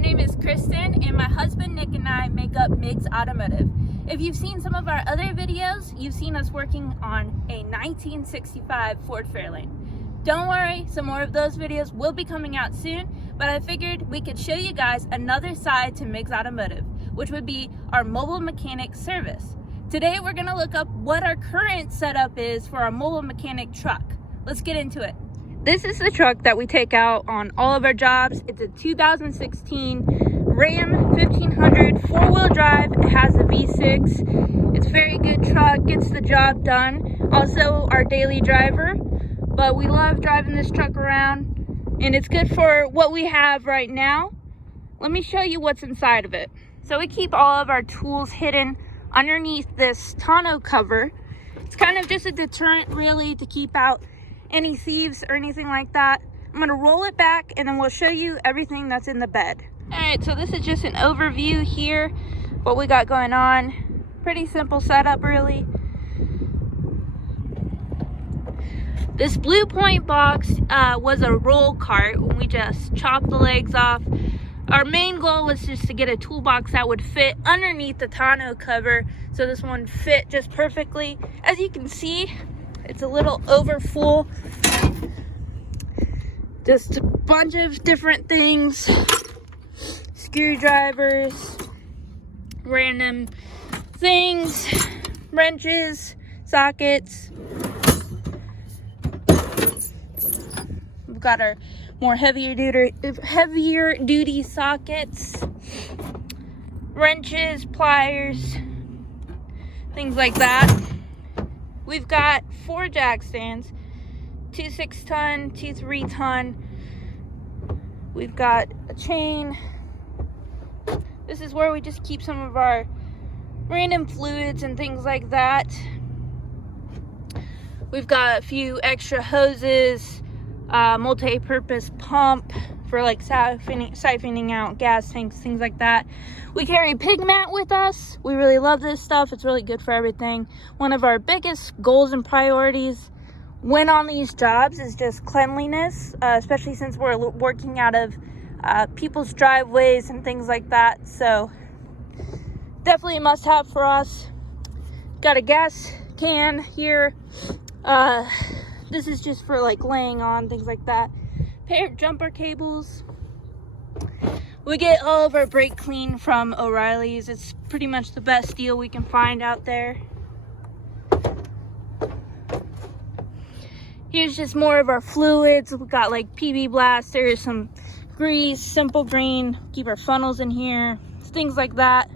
my name is Kristen, and my husband Nick and I make up Migs Automotive. If you've seen some of our other videos, you've seen us working on a 1965 Ford Fairlane. Don't worry, some more of those videos will be coming out soon, but I figured we could show you guys another side to Migs Automotive, which would be our mobile mechanic service. Today we're going to look up what our current setup is for our mobile mechanic truck. Let's get into it. This is the truck that we take out on all of our jobs. It's a 2016 Ram 1500 four-wheel drive. It has a V6. It's a very good truck, gets the job done. Also our daily driver, but we love driving this truck around, and it's good for what we have right now. Let me show you what's inside of it. So we keep all of our tools hidden underneath this tonneau cover. It's kind of just a deterrent really to keep out any thieves or anything like that. I'm gonna roll it back and then we'll show you everything that's in the bed. All right, so this is just an overview here, what we got going on. Pretty simple setup really. This Bluepoint box was a roll cart when we just chopped the legs off. Our main goal was just to get a toolbox that would fit underneath the tonneau cover, so this one fit just perfectly. As you can see, it's a little over full. Just a bunch of different things. Screwdrivers, random things, wrenches, sockets. We've got our more heavier duty sockets, wrenches, pliers, things like that. We've got 4 jack stands, 2 6-ton, 2 3-ton. We've got a chain. This is where we just keep some of our random fluids and things like that. We've got a few extra hoses, multi-purpose pump for like siphoning out gas tanks, things like that. We carry pig mat with us. We really love this stuff. It's really good for everything. One of our biggest goals and priorities when on these jobs is just cleanliness, especially since we're working out of people's driveways and things like that. So definitely a must have for us. Got a gas can here. This is just for like laying on, things like that. Pair of jumper cables. We get all of our brake clean from O'Reilly's. It's pretty much the best deal we can find out there. Here's just more of our fluids. We've got like PB blasters, some grease, simple green. Keep our funnels in here, things like that.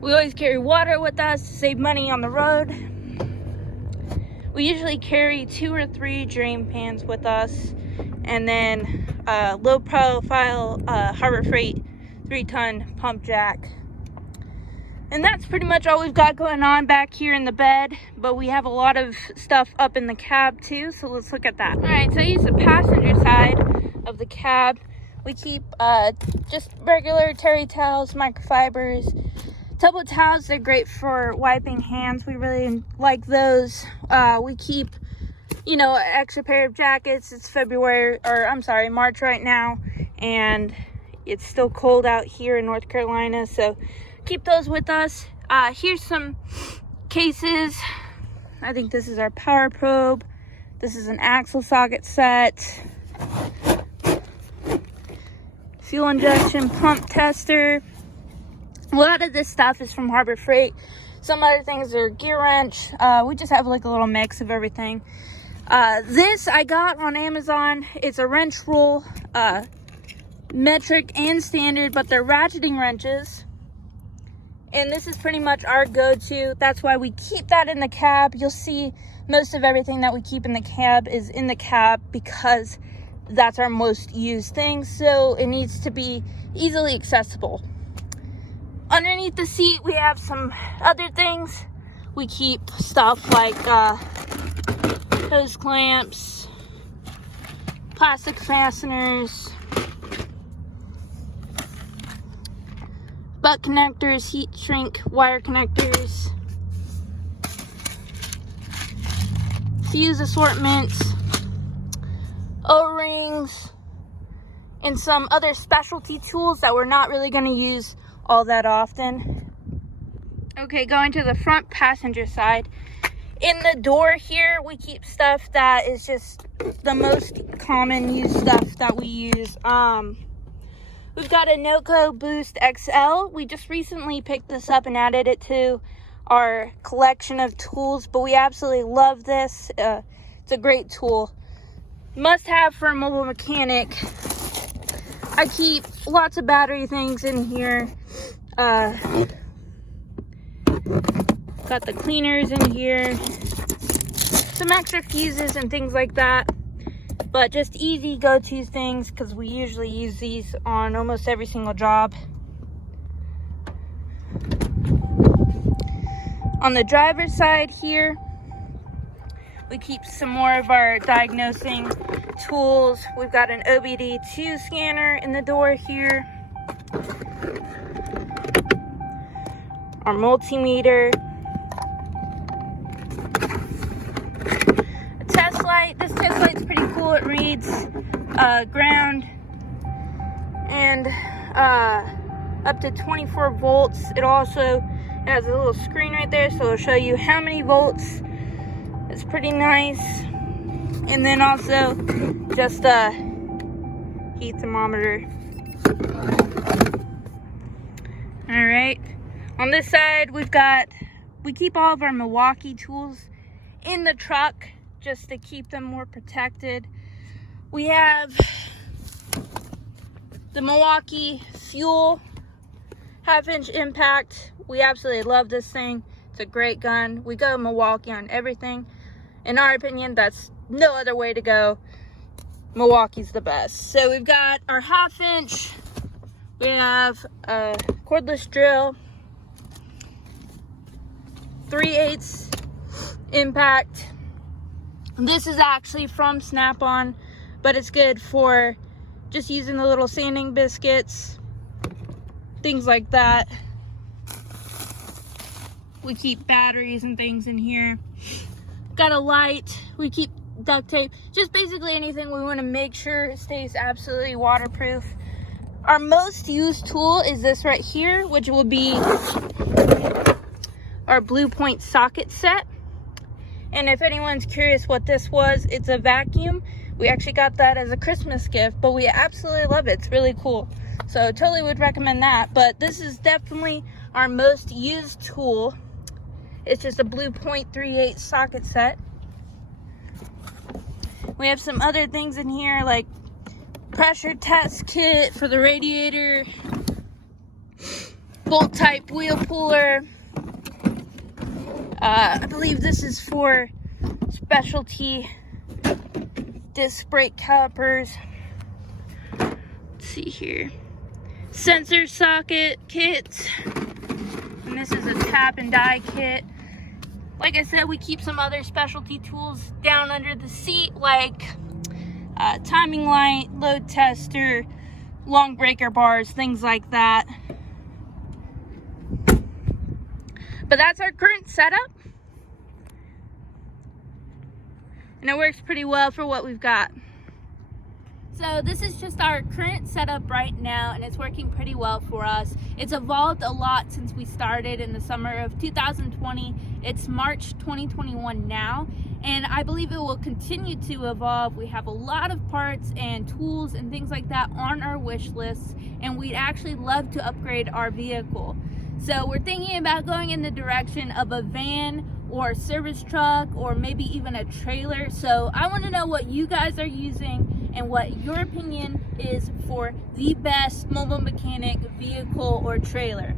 We always carry water with us to save money on the road. We usually carry 2 or 3 drain pans with us, and then low profile Harbor Freight 3-ton pump jack. And that's pretty much all we've got going on back here in the bed, but we have a lot of stuff up in the cab too, so let's look at that. All right, so I use the passenger side of the cab. We keep just regular terry towels, microfibers, tubble towels. They're great for wiping hands. We really like those. We keep, you know, an extra pair of jackets. It's March right now, and it's still cold out here in North Carolina, so keep those with us. Here's some cases. I think this is our power probe. This is an axle socket set. Fuel injection pump tester. A lot of this stuff is from Harbor Freight. Some other things are gear wrench. We just have like a little mix of everything. This I got on Amazon. It's a wrench roll, metric and standard, but they're ratcheting wrenches. And this is pretty much our go-to. That's why we keep that in the cab. You'll see most of everything that we keep in the cab is in the cab because that's our most used thing. So it needs to be easily accessible. Underneath the seat, we have some other things. We keep stuff like hose clamps, plastic fasteners, butt connectors, heat shrink wire connectors, fuse assortments, O-rings, and some other specialty tools that we're not really going to use all that often. Okay, going to the front passenger side. In the door here, we keep stuff that is just the most common used stuff that we use. We've got a Noco Boost XL. We just recently picked this up and added it to our collection of tools, but we absolutely love this. It's a great tool. Must have for a mobile mechanic. I keep lots of battery things in here. Got the cleaners in here, some extra fuses and things like that, but just easy go-to things because we usually use these on almost every single job. On the driver's side here, we keep some more of our diagnosing tools. We've got an OBD2 scanner in the door here, our multimeter, a test light. This test light's pretty cool. It reads ground and up to 24 volts. It also has a little screen right there, so it'll show you how many volts. It's pretty nice. And then also just a heat thermometer. All right. On this side, we keep all of our Milwaukee tools in the truck just to keep them more protected. We have the Milwaukee Fuel 1/2-inch impact. We absolutely love this thing. It's a great gun. We go Milwaukee on everything. In our opinion, that's no other way to go. Milwaukee's the best. So we've got our 1/2-inch. We have a cordless drill, 3/8 impact. This is actually from Snap-on, but it's good for just using the little sanding biscuits, things like that. We keep batteries and things in here. Got a light. We keep duct tape. Just basically anything we want to make sure it stays absolutely waterproof. Our most used tool is this right here, which will be our Bluepoint socket set. And if anyone's curious what this was, it's a vacuum. We actually got that as a Christmas gift, but we absolutely love it. It's really cool. So totally would recommend that. But this is definitely our most used tool. It's just a Bluepoint 3/8 socket set. We have some other things in here like pressure test kit for the radiator, bolt type wheel puller. I believe this is for specialty disc brake calipers. Let's see here. Sensor socket kit. And this is a tap and die kit. Like I said, we keep some other specialty tools down under the seat, like timing light, load tester, long breaker bars, things like that. But that's our current setup. And it works pretty well for what we've got. So this is just our current setup right now, and it's working pretty well for us. It's evolved a lot since we started in the summer of 2020. It's March 2021 now, and I believe it will continue to evolve. We have a lot of parts and tools and things like that on our wish list, and we'd actually love to upgrade our vehicle. So we're thinking about going in the direction of a van or a service truck or maybe even a trailer. So I want to know what you guys are using and what your opinion is for the best mobile mechanic vehicle or trailer.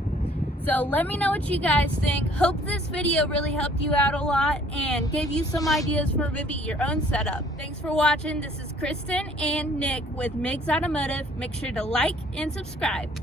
So let me know what you guys think. Hope this video really helped you out a lot and gave you some ideas for maybe your own setup. Thanks for watching. This is Kristen and Nick with Migs Automotive. Make sure to like and subscribe.